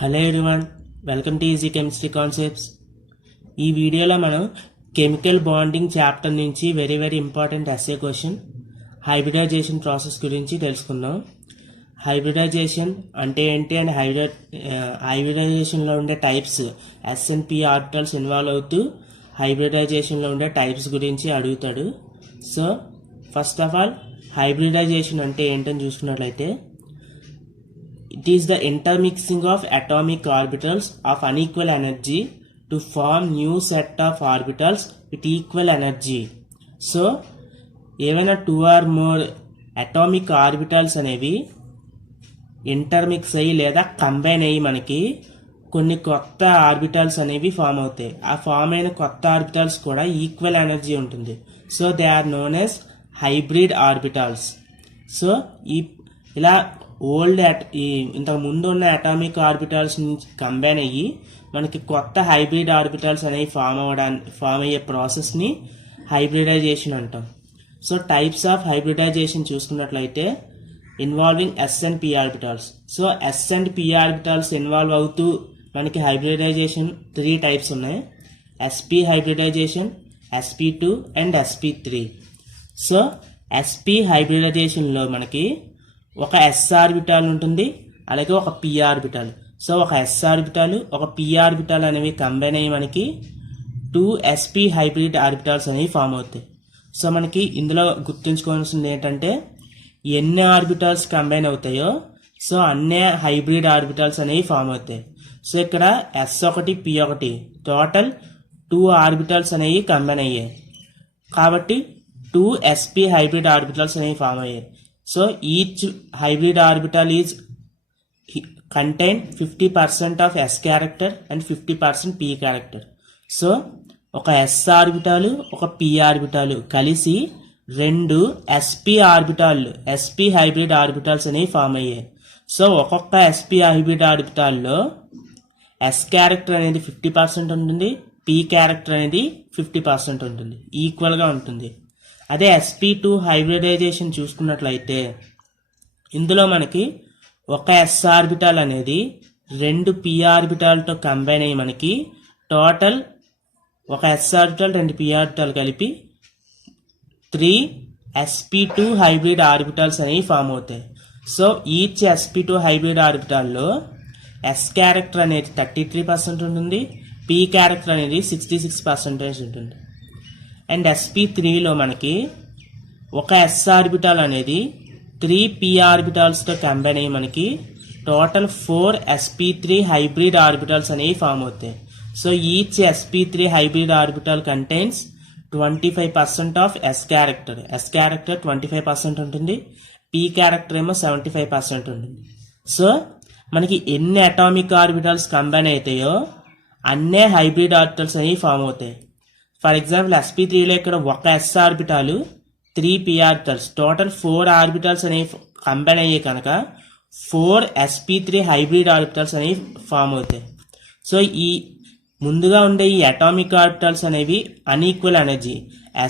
Hello everyone, welcome to easy chemistry concepts. ఈ వీడియోలో మనం కెమికల్ బాండింగ్ చాప్టర్ నుంచి very important SA question hybridization process గురించి తెలుసుకుందాం. హైబ్రిడైజేషన్ అంటే ఏంటి అండ్ హైబ్రిడైజేషన్లో ఉండే types S and P orbitals involve అవుతూ హైబ్రిడైజేషన్లో ఉండే టైప్స్ గురించి అడుగుతాడు. So first of all hybridization అంటే ఏంటని చూసుకున్నట్లయితే, it is the intermixing of atomic orbitals of unequal energy to form new set of orbitals with equal energy. So ఏవైనా 2 or more atomic orbitals అనేవి ఇంటర్మిక్స్ అయ్యి లేదా combine అయ్యి మనకి కొన్ని కొత్త ఆర్బిటల్స్ అనేవి ఫామ్ అవుతాయి. ఆ ఫామ్ అయిన కొత్త ఆర్బిటల్స్ కూడా ఈక్వల్ ఎనర్జీ ఉంటుంది. So they are known as hybrid orbitals. So ఇలా ఇంతకు ముందు ఉన్న అటామిక్ ఆర్బిటల్స్ నుంచి కంబైన్ అయ్యి మనకి కొత్త హైబ్రిడ్ ఆర్బిటల్స్ అనేవి ఫామ్ అయ్యే ప్రాసెస్ని హైబ్రిడైజేషన్ అంటాం. సో టైప్స్ ఆఫ్ హైబ్రిడైజేషన్ చూసుకున్నట్లయితే involving S and P orbitals. So S and P orbitals involve అవుతూ మనకి హైబ్రిడైజేషన్ 3 టైప్స్ ఉన్నాయి. SP hybridization, sp2 and sp3. So sp హైబ్రిడైజేషన్లో మనకి ఒక ఎస్ ఆర్బిటాల్ ఉంటుంది, అలాగే ఒక పి ఆర్బిటాల్. సో ఒక ఎస్ ఆర్బిటాల్ ఒక పి ఆర్బిటాల్ అనేవి కంబైన్ అయ్యి మనకి 2 sp హైబ్రిడ్ ఆర్బిటాల్స్ అనేవి ఫామ్ అవుతాయి. సో మనకి ఇందులో గుర్తుంచుకోవాల్సింది ఏంటంటే, ఎన్ని ఆర్బిటాల్స్ కంబైన్ అవుతాయో సో అన్నే హైబ్రిడ్ ఆర్బిటాల్స్ అనేవి ఫామ్ అవుతాయి. సో ఇక్కడ s1 p1 టోటల్ 2 ఆర్బిటాల్స్ అనేవి కంబైన్ అయ్యాయి కాబట్టి 2 sp హైబ్రిడ్ ఆర్బిటాల్స్ అనేవి ఫామ్ అయ్యాయి. So each hybrid orbital is contain 50% of s character and 50% p character. So ఒక s ఆర్బిటాలు ఒక p ఆర్బిటాలు కలిసి 2 sp ఆర్బిటాలు sp హైబ్రిడ్ ఆర్బిటాల్స్ అనేవి ఫామ్ అయ్యాయి. సో ఒక్కొక్క sp హైబ్రిడ్ ఆర్బిటాల్లో s క్యారెక్టర్ అనేది 50% ఉంటుంది, p క్యారెక్టర్ అనేది 50% ఉంటుంది, ఈక్వల్గా ఉంటుంది. అదే sp2 హైబ్రిడైజేషన్ చూసుకున్నట్లయితే ఇందులో మనకి ఒక s ఆర్బిటాల్ అనేది 2 p ఆర్బిటాల్తో కంబైన్ అయ్యి మనకి టోటల్ ఒక s ఆర్బిటాల్ 2 p ఆర్బిటాల్ కలిపి 3 sp2 హైబ్రిడ్ ఆర్బిటాల్స్ అనేవి ఫామ్ అవుతాయి. సో ఈచ్ sp2 హైబ్రిడ్ ఆర్బిటాల్లో s క్యారెక్టర్ అనేది 33% ఉంటుంది, p క్యారెక్టర్ అనేది 66% ఉంటుంది. అండ్ sp3లో మనకి ఒక s ఆర్బిటాల్ అనేది 3 p ఆర్బిటాల్స్తో కంబైన్ అయ్యి మనకి టోటల్ 4 sp3 హైబ్రిడ్ ఆర్బిటాల్స్ అనేవి ఫామ్ అవుతాయి. So each sp3 hybrid orbital contains 25% of s character. s character 25% ఉంటుంది, p క్యారెక్టర్ ఏమో 75% ఉంటుంది. సో మనకి ఎన్ని అటామిక్ ఆర్బిటాల్స్ కంబైన్ అవుతాయో అన్నే హైబ్రిడ్ ఆర్బిటాల్స్ అనేవి ఫామ్ అవుతాయి. ఫర్ ఎగ్జాంపుల్ sp3లో ఇక్కడ ఒక s ఆర్బిటాలు 3 p orbitals total 4 orbitals అనేవి కంబైన్ అయ్యే కనుక 4 sp3 హైబ్రిడ్ ఆర్బిటాల్స్ అనేవి ఫామ్ అవుతాయి. సో ఈ ముందుగా ఉండే ఈ అటామిక్ ఆర్బిటాల్స్ అనేవి అన్ఈక్వల్ ఎనర్జీ.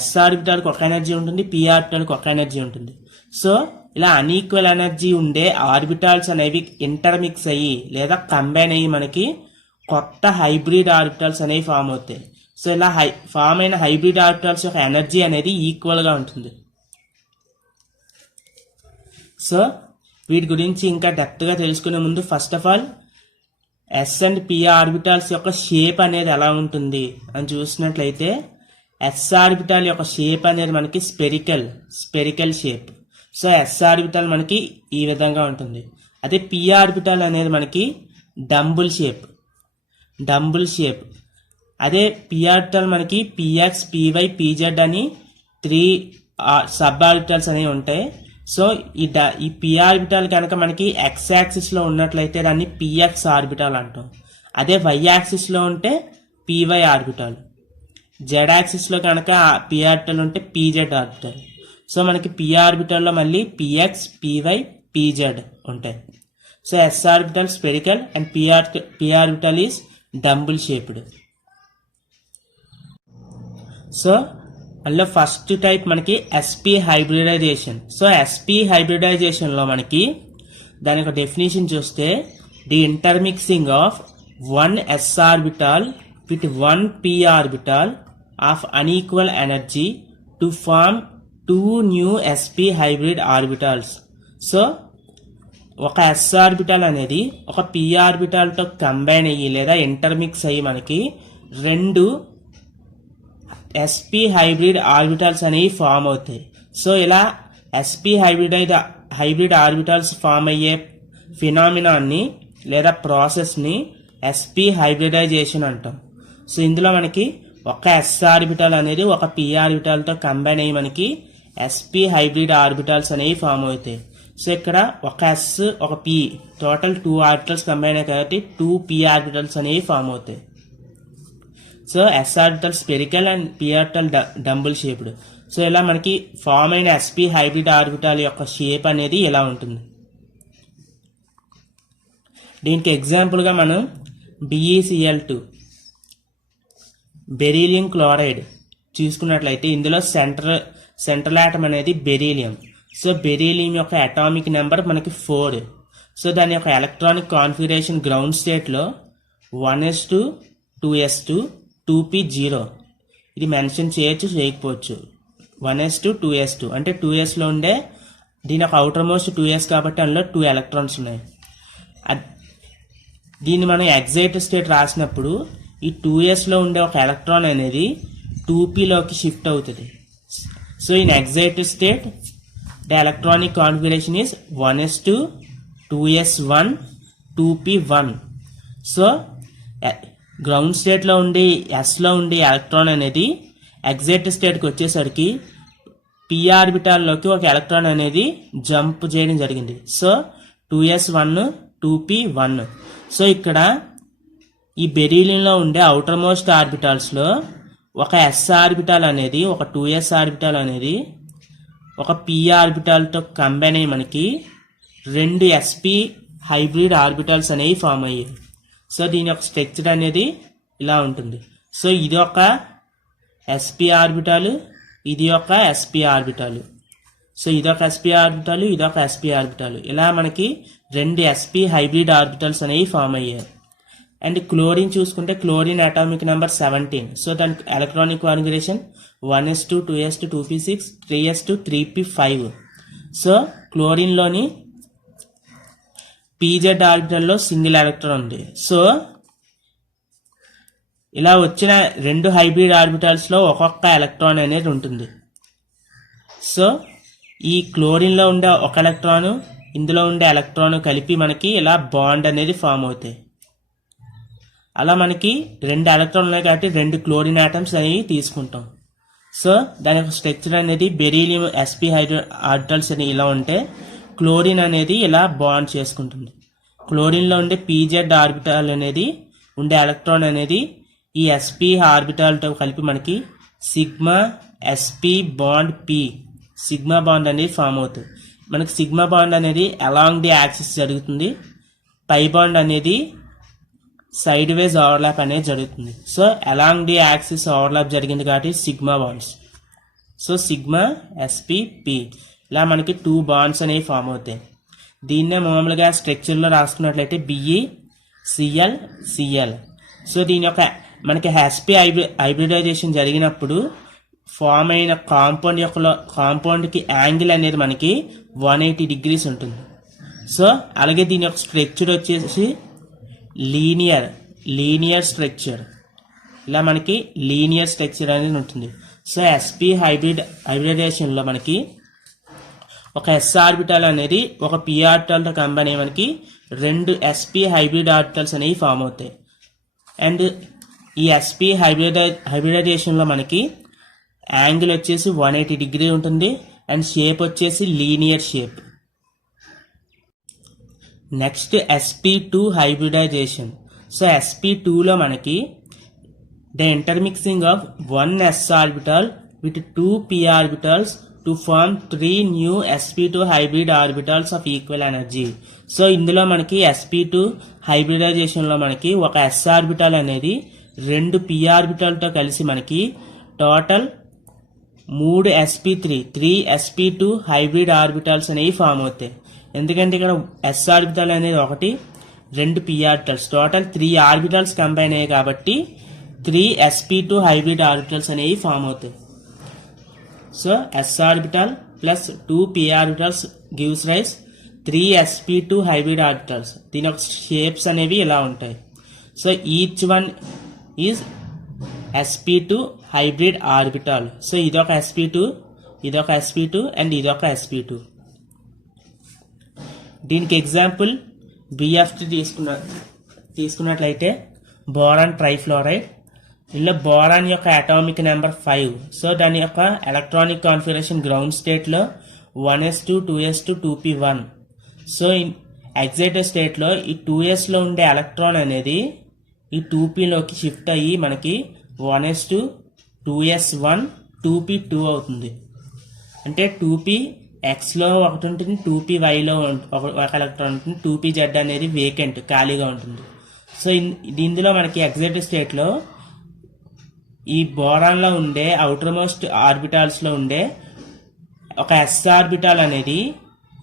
s ఆర్బిటాల్కి ఒక ఎనర్జీ ఉంటుంది, p ఆర్బిటాల్కి ఒక ఎనర్జీ ఉంటుంది. సో ఇలా అన్ఈక్వల్ ఎనర్జీ ఉండే ఆర్బిటాల్స్ అనేవి ఇంటర్మిక్స్ అయ్యి లేదా కంబైన్ అయ్యి మనకి కొత్త హైబ్రిడ్ ఆర్బిటాల్స్ అనేవి ఫామ్ అవుతాయి. సో ఇలా ఫామ్ అయిన హైబ్రిడ్ ఆర్బిటాల్స్ యొక్క ఎనర్జీ అనేది ఈక్వల్గా ఉంటుంది. సో వీటి గురించి ఇంకా డెప్త్గా తెలుసుకునే ముందు first of all S and P orbitals యొక్క షేప్ అనేది ఎలా ఉంటుంది అని చూసినట్లయితే, ఎస్ ఆర్బిటాల్ యొక్క షేప్ అనేది మనకి spherical shape. So S orbital మనకి ఈ విధంగా ఉంటుంది. అదే పి ఆర్బిటాల్ అనేది మనకి డంబుల్ షేప్. అదే పి ఆర్బిటాల్ మనకి పిఎక్స్, పివై, పిజెడ్ అని 3 సబ్ ఆర్బిటాల్స్ అనేవి ఉంటాయి. సో ఈ పి ఆర్బిటాల్ కనుక మనకి ఎక్స్ యాక్సిస్లో ఉన్నట్లయితే దాన్ని పిఎక్స్ ఆర్బిటాల్ అంటాం. అదే వై యాక్సిస్లో ఉంటే పివై ఆర్బిటాల్, జెడ్ యాక్సిస్లో కనుక పి ఆర్బిటాల్ ఉంటే పిజెడ్ ఆర్బిటాల్. సో మనకి పి ఆర్బిటాల్లో మళ్ళీ పిఎక్స్, పివై, పిజెడ్ ఉంటాయి. So S orbital spherical and P orbital is dumbbell shaped. So అందులో ఫస్ట్ టైప్ మనకి sp హైబ్రిడైజేషన్. సో sp హైబ్రిడైజేషన్లో మనకి దాని యొక్క డెఫినేషన్ చూస్తే, the intermixing of one s orbital with one p orbital of unequal energy to form two new sp hybrid orbitals. So ఒక s orbital అనేది ఒక p ఆర్బిటల్ తో కంబైన్ అయ్యి లేదా ఇంటర్మిక్స్ అయ్యి మనకి రెండు sp హైబ్రిడ్ ఆర్బిటల్స్ అనేవి ఫామ్ అవుతాయి. సో ఇలా sp హైబ్రిడ్ ఆర్బిటల్స్ ఫామ్ అయ్యే ఫినామినాన్ని లేదా ప్రాసెస్ని sp హైబ్రిడైజేషన్ అంటాం. సో ఇందులో మనకి ఒక s ఆర్బిటల్ అనేది ఒక p ఆర్బిటల్తో కంబైన్ అయ్యి మనకి sp హైబ్రిడ్ ఆర్బిటల్స్ అనేవి ఫామ్ అవుతాయి. సో ఇక్కడ ఒక s ఒక p టోటల్ 2 ఆర్బిటల్స్ కంబైన్ అయ్యాయి కాబట్టి 2 p ఆర్బిటల్స్ అనేవి ఫామ్ అవుతాయి. So s orbital spherical and p orbital dumbbell shaped. So ఇలా మనకి ఫామ్ అయిన sp హైబ్రిడ్ ఆర్బిటల్ యొక్క షేప్ అనేది ఇలా ఉంటుంది. దీనికి ఎగ్జాంపుల్గా మనం BeCl2 బెరీలియం క్లోరైడ్ చూసుకున్నట్లయితే ఇందులో సెంట్రల్ ఆటమ్ అనేది బెరీలియం. సో బెరీలియం యొక్క అటామిక్ నెంబర్ మనకి 4. సో దాని యొక్క ఎలక్ట్రానిక్ కాన్ఫిగరేషన్ గ్రౌండ్ స్టేట్లో 1s2 2s2 2p0 ఇది మెన్షన్ చేయొచ్చు చేయకపోవచ్చు. 1s2 2s2 అంటే 2sలో ఉండే దీని యొక్క అవుటర్ మోస్ట్ 2s కాబట్టి అందులో 2 ఎలక్ట్రాన్స్ ఉన్నాయి. దీన్ని మనం ఎగ్జైటెడ్ స్టేట్ రాసినప్పుడు ఈ 2sలో ఉండే ఒక ఎలక్ట్రాన్ అనేది 2pలోకి షిఫ్ట్ అవుతుంది. So in excited state the electronic configuration is 1s2 2s1 2p1. So ground స్టేట్లో ఉండి ఎస్లో ఉండే ఎలక్ట్రాన్ అనేది ఎగ్జైటెడ్ స్టేట్కి వచ్చేసరికి p ఆర్బిటాల్లోకి ఒక ఎలక్ట్రాన్ అనేది జంప్ చేయడం జరిగింది. So 2s1 2p1. సో ఇక్కడ ఈ బెరీలియంలో ఉండే అవుటర్ మోస్ట్ ఆర్బిటాల్స్లో ఒక s ఆర్బిటాల్ అనేది ఒక 2s ఆర్బిటాల్ అనేది ఒక p ఆర్బిటాల్తో కంబైన్ అయ్యి మనకి రెండు sp హైబ్రిడ్ ఆర్బిటాల్స్ అనేవి ఫామ్ అయ్యాయి. సో దీని యొక్క స్ట్రక్చర్ అనేది ఇలా ఉంటుంది. సో ఇది ఒక sp ఆర్బిటాల్, ఇది ఒక sp ఆర్బిటాల్. సో ఇదొక sp ఆర్బిటాల్, ఇదొక sp ఆర్బిటాల్. ఇలా మనకి రెండు sp హైబ్రిడ్ ఆర్బిటల్స్ అనేవి ఫామ్ అయ్యాయి. అండ్ క్లోరిన్ చూసుకుంటే క్లోరిన్ అటామిక్ నెంబర్ 17. సో దాని electronic configuration 1s2 2s2 2p6 3s2 3p5. So క్లోరిన్లోని pz ఆర్బిటల్లో సింగిల్ ఎలక్ట్రాన్ ఉంది. సో ఇలా వచ్చిన రెండు హైబ్రిడ్ ఆర్బిటల్స్లో ఒక్కొక్క ఎలక్ట్రాన్ అనేది ఉంటుంది. సో ఈ క్లోరిన్లో ఉండే ఒక ఎలక్ట్రాను ఇందులో ఉండే ఎలక్ట్రాన్ కలిపి మనకి ఇలా బాండ్ అనేది ఫామ్ అవుతాయి. అలా మనకి రెండు ఎలక్ట్రాన్లు ఉన్నాయి కాబట్టి రెండు క్లోరిన్ ఆటమ్స్ అనేవి తీసుకుంటాం. సో దాని యొక్క స్ట్రక్చర్ అనేది బెరీలియం sp హైబ్రిడ్ ఆర్బిటల్స్ అని ఇలా ఉంటే క్లోరిన్ అనేది ఇలా బాండ్ చేసుకుంటుంది. క్లోరిన్లో ఉండే pz ఆర్బిటల్ అనేది ఉండే ఎలక్ట్రాన్ అనేది ఈ sp ఆర్బిటాల్తో కలిపి మనకి sigma sp bond p sigma bond అనేది ఫామ్ అవుతుంది. మనకి సిగ్మా బాండ్ అనేది అలాంగ్ ది యాక్సిస్ జరుగుతుంది, పై బాండ్ అనేది సైడ్ వేస్ ఓవర్లాప్ అనేది జరుగుతుంది. So along the axis overlap జరిగింది కాబట్టి sigma bonds. So sigma sp p ఇలా మనకి 2 బాండ్స్ అనేవి ఫామ్ అవుతాయి. దీన్నే మామూలుగా స్ట్రక్చర్లో రాసుకున్నట్లయితే BeCl Cl. సో దీని యొక్క మనకి sp హైబ్రిడైజేషన్ జరిగినప్పుడు ఫామ్ అయిన కాంపౌండ్కి యాంగిల్ అనేది మనకి 180 degrees ఉంటుంది. సో అలాగే దీని యొక్క స్ట్రక్చర్ వచ్చేసి లీనియర్ స్ట్రక్చర్. ఇలా మనకి లీనియర్ స్ట్రక్చర్ అనేది ఉంటుంది. సో sp హైబ్రిడైజేషన్లో మనకి ఒక s ఆర్బిటల్ అనేది ఒక p ఆర్బిటల్తో కంబైన్ అయ్యి మనకి రెండు sp హైబ్రిడ్ ఆర్బిటల్స్ అనేవి ఫామ్ అవుతాయి. అండ్ ఈ sp హైబ్రిడైజేషన్లో మనకి యాంగిల్ వచ్చేసి 180 degree ఉంటుంది అండ్ షేప్ వచ్చేసి linear shape. Next sp2 hybridization. So sp2లో మనకి the intermixing of 1 s orbital with 2 p orbitals to form 3 new sp2 hybrid orbitals of equal energy. So ఇందులో మనకి sp2 హైబ్రిడైజేషన్లో మనకి ఒక s ఆర్బిటల్ అనేది రెండు p ఆర్బిటల్తో కలిసి మనకి టోటల్ 3 sp3 hybrid ఆర్బిటాల్స్ అనేవి ఫామ్ అవుతాయి. ఎందుకంటే ఇక్కడ s ఆర్బిటాల్ అనేది ఒకటి, 2 p orbitals, total 3 orbitals combine అయ్యాయి కాబట్టి 3 sp2 హైబ్రిడ్ ఆర్బిటల్స్ అనేవి ఫామ్ అవుతాయి. So s orbital plus 2 p orbitals gives rise 3 sp2 hybrid orbitals. దీని యొక్క షేప్స్ అనేవి ఇలా ఉంటాయి. So each one is sp2 hybrid orbital. So ఇదొక sp2, ఇదొక sp2 అండ్ ఇదొక sp2. దీనికి ఎగ్జాంపుల్ BF3 తీసుకున్నట్లయితే బోరాన్ ట్రైఫ్లోరైడ్. ఇందులో బోరాన్ యొక్క అటామిక్ నెంబర్ 5. సో దాని యొక్క ఎలక్ట్రానిక్ కాన్ఫిగరేషన్ గ్రౌండ్ స్టేట్లో 1s2 2s2 2p1. So excited స్టేట్లో ఈ 2sలో ఉండే ఎలక్ట్రాన్ అనేది ఈ 2pలోకి షిఫ్ట్ అయ్యి మనకి 1s2 2s1 2p2 అవుతుంది. అంటే 2p ఎక్స్లో ఒకటి ఉంటుంది, 2p వైలో ఒక ఎలక్ట్రాన్ ఉంటుంది, 2pz అనేది వేకెంట్ ఖాళీగా ఉంటుంది. సో ఇందులో మనకి ఎగ్జైటెడ్ స్టేట్లో ఈ బోరాన్లో ఉండే అవుటర్ మోస్ట్ ఆర్బిటాల్స్లో ఉండే ఒక s ఆర్బిటాల్ అనేది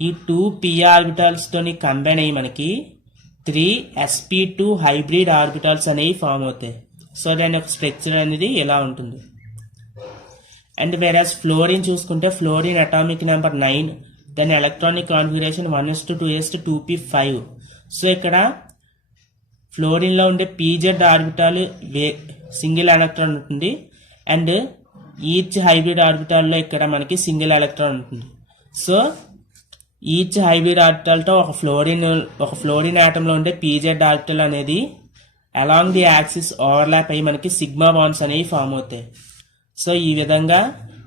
ఈ 2p ఆర్బిటాల్స్తోని కంబైన్ అయ్యి మనకి 3 sp2 హైబ్రిడ్ ఆర్బిటాల్స్ అనేవి ఫామ్ అవుతాయి. సో దాని యొక్క స్ట్రక్చర్ అనేది ఎలా ఉంటుంది. అండ్ వేరేస్ ఫ్లోరిన్ చూసుకుంటే ఫ్లోరిన్ అటామిక్ నెంబర్ 9, దాని electronic configuration 1s2 2s2 2p5. So ఇక్కడ ఫ్లోరిన్లో ఉండే pz ఆర్బిటాల్ సింగిల్ ఎలక్ట్రాన్ ఉంటుంది అండ్ ఈచ్ హైబ్రిడ్ ఆర్బిటాల్లో ఇక్కడ మనకి సింగిల్ ఎలక్ట్రాన్ ఉంటుంది. సో ఈచ్ హైబ్రిడ్ ఆర్బిటాల్తో ఒక ఫ్లోరిన్ ఆటంలో ఉండే pz ఆర్బిటల్ అనేది అలాంగ్ ది యాక్సిస్ ఓవర్లాప్ అయ్యి మనకి సిగ్మా బాండ్స్ అనేవి ఫామ్ అవుతాయి. సో ఈ విధంగా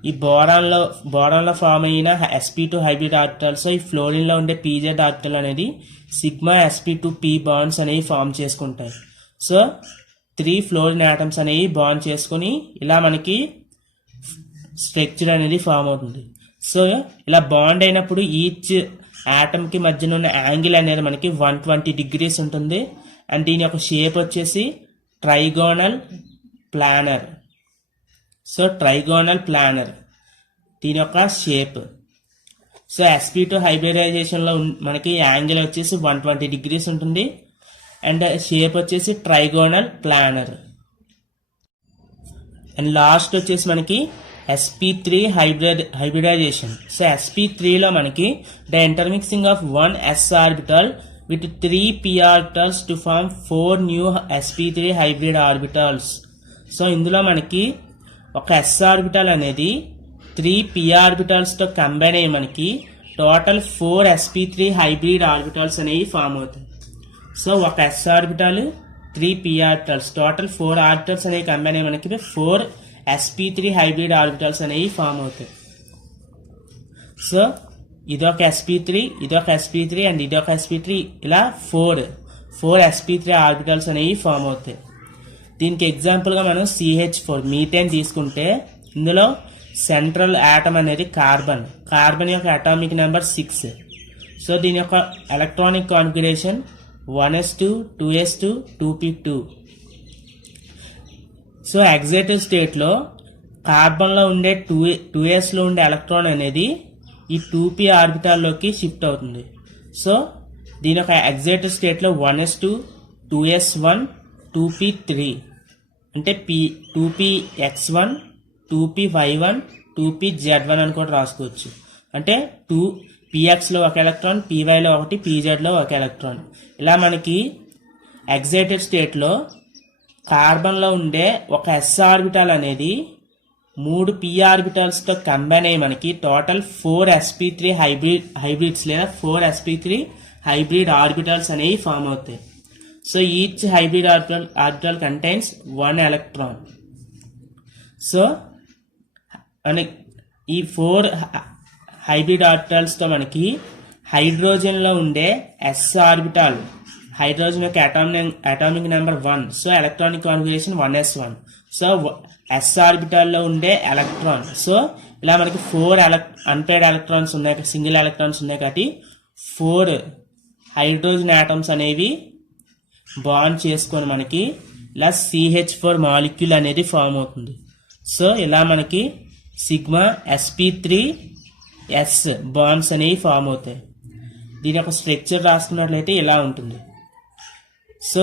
ఈ బోరాన్లో ఫామ్ అయిన sp2 హైబ్రిడ్ ఆర్బిటల్స్ ఈ ఫ్లోరిన్లో ఉండే pz ఆర్బిటల్ అనేది సిగ్మా sp2p బాండ్స్ అనేవి ఫామ్ చేసుకుంటాయి. సో 3 ఫ్లోరిన్ ఆటమ్స్ అనేవి బాండ్ చేసుకుని ఇలా మనకి స్ట్రక్చర్ అనేది ఫామ్ అవుతుంది. సో ఇలా బాండ్ అయినప్పుడు ఈచ్ ఆటమ్కి మధ్యన ఉన్న యాంగిల్ అనేది మనకి 120 degrees ఉంటుంది. అండ్ దీని యొక్క షేప్ వచ్చేసి trigonal planar. So trigonal planar దీని యొక్క షేప్. సో sp2 హైబ్రిడైజేషన్లో మనకి యాంగిల్ వచ్చేసి 120 degrees ఉంటుంది అండ్ షేప్ వచ్చేసి ట్రైగోనల్ ప్లానర్. అండ్ లాస్ట్ వచ్చేసి మనకి sp3 హైబ్రిడైజేషన్. సో sp3లో మనకి the intermixing of 1 s orbital with 3 p orbitals to form 4 new sp3 hybrid orbitals. So ఇందులో మనకి ఒక s ఆర్బిటల్ అనేది 3 p ఆర్బిటల్స్తో కంబైన్ అయ్యి మనకి టోటల్ 4 sp3 హైబ్రిడ్ ఆర్బిటల్స్ అనేవి ఫామ్ అవుతాయి. సో ఒక s orbital 3 p orbitals total 4 orbitals అనేవి కంబైన్ అయ్యి మనకి 4 sp3 హైబ్రిడ్ ఆర్బిటల్స్ అనేవి ఫామ్ అవుతాయి. సో ఇదొక sp3, ఇదొక sp3 అండ్ ఇదొక sp3, ఇలా 4 sp3 ఆర్బిటల్స్ అనేవి ఫామ్ అవుతాయి. దీనికి ఎగ్జాంపుల్గా మనం CH4 మీథేన్ తీసుకుంటే ఇందులో సెంట్రల్ ఆటమ్ అనేది కార్బన్ యొక్క అటామిక్ నెంబర్ 6. సో దీని యొక్క electronic configuration 1s2 2s2 2p2. So excited స్టేట్లో కార్బన్లో ఉండే 2sలో ఉండే ఎలక్ట్రాన్ అనేది ఈ 2p ఆర్బిటాల్లోకి షిఫ్ట్ అవుతుంది. సో దీని యొక్క ఎగ్జైటెడ్ స్టేట్లో 1s2 2s1 2p3 అంటే 2px1 2py1 2pz1 అని కూడా రాసుకోవచ్చు. అంటే 2pxలో ఒక ఎలక్ట్రాన్, pyలో ఒకటి, pzలో ఒక ఎలక్ట్రాన్. ఇలా మనకి ఎగ్జైటెడ్ స్టేట్లో కార్బన్లో ఉండే ఒక s ఆర్బిటాల్ అనేది 3 p ఆర్బిటల్స్తో కంబైన్ అయ్యి మనకి టోటల్ 4 sp3 హైబ్రిడ్స్ లేదా 4 sp3 హైబ్రిడ్ ఆర్బిటల్స్ అనేవి ఫామ్ అవుతాయి. So each hybrid orbital contains 1 electron. So మనకి ఈ 4 హైబ్రిడ్ ఆర్బిటల్స్తో మనకి హైడ్రోజన్లో ఉండే s ఆర్బిటాల్, హైడ్రోజన్ యొక్క atomic number 1. So electronic configuration 1s1. So s ఆర్బిటాల్లో ఉండే ఎలక్ట్రాన్. సో ఇలా మనకి 4 అన్పేర్డ్ ఎలక్ట్రాన్స్ ఉన్నాయి, సింగిల్ ఎలక్ట్రాన్స్ ఉన్నాయి కాబట్టి 4 హైడ్రోజన్ ఆటమ్స్ అనేవి బాండ్ చేసుకొని మనకి ఇలా CH4 మాలిక్యూల్ అనేది ఫామ్ అవుతుంది. సో ఇలా మనకి సిగ్మా sp3s బాండ్స్ అనేవి ఫామ్ అవుతాయి. దీని యొక్క స్ట్రక్చర్ రాసుకున్నట్లయితే ఇలా ఉంటుంది. సో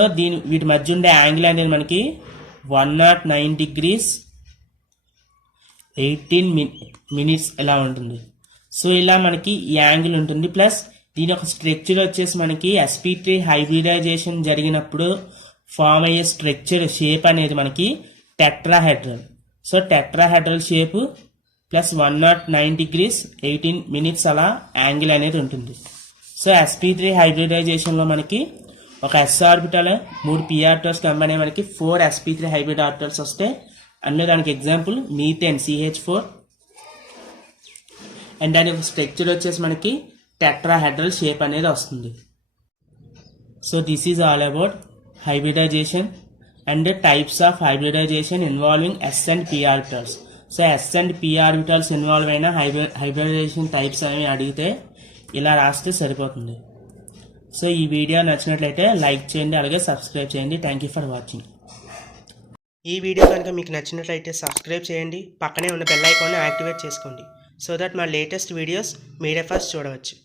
వీటి మధ్య ఉండే యాంగిల్ అనేది మనకి 109 degrees 18 minutes ఇలా ఉంటుంది. సో ఇలా మనకి ఈ యాంగిల్ ఉంటుంది. ప్లస్ దీని ఒక స్ట్రక్చర్ వచ్చేసి మనకి sp3 హైబ్రిడైజేషన్ జరిగినప్పుడు ఫామ్ అయ్యే స్ట్రక్చర్ షేప్ అనేది మనకి tetrahedral. So tetrahedral shape plus 109 degrees 18 minutes అలా యాంగిల్ అనేది ఉంటుంది. సో sp3 హైబ్రిడైజేషన్లో మనకి ఒక s orbital 3 p orbitals combine అయ్యి మనకి 4 sp3 హైబ్రిడ్ ఆర్బిటల్స్ వస్తే అందులో దానికి ఎగ్జాంపుల్ మీథేన్ CH4 అండ్ దాని ఒక స్ట్రక్చర్ వచ్చేసి మనకి టెట్రాహెడ్రల్ షేప్ అనేది వస్తుంది. So this is all about hybridization and types of hybridization involving s and p orbitals. So s and p orbitals involve అయిన హైబ్రిడైజేషన్ టైప్స్ అనేవి అడిగితే ఇలా రాస్తే సరిపోతుంది. సో ఈ వీడియో నచ్చినట్లయితే లైక్ చేయండి, అలాగే సబ్స్క్రైబ్ చేయండి. Thank you for watching. ఈ వీడియో కనుక మీకు నచ్చినట్లయితే సబ్స్క్రైబ్ చేయండి, పక్కనే ఉన్న బెల్ ఐకాన్ని యాక్టివేట్ చేసుకోండి సో దట్ మా లేటెస్ట్ వీడియోస్ మీరే ఫస్ట్ చూడవచ్చు.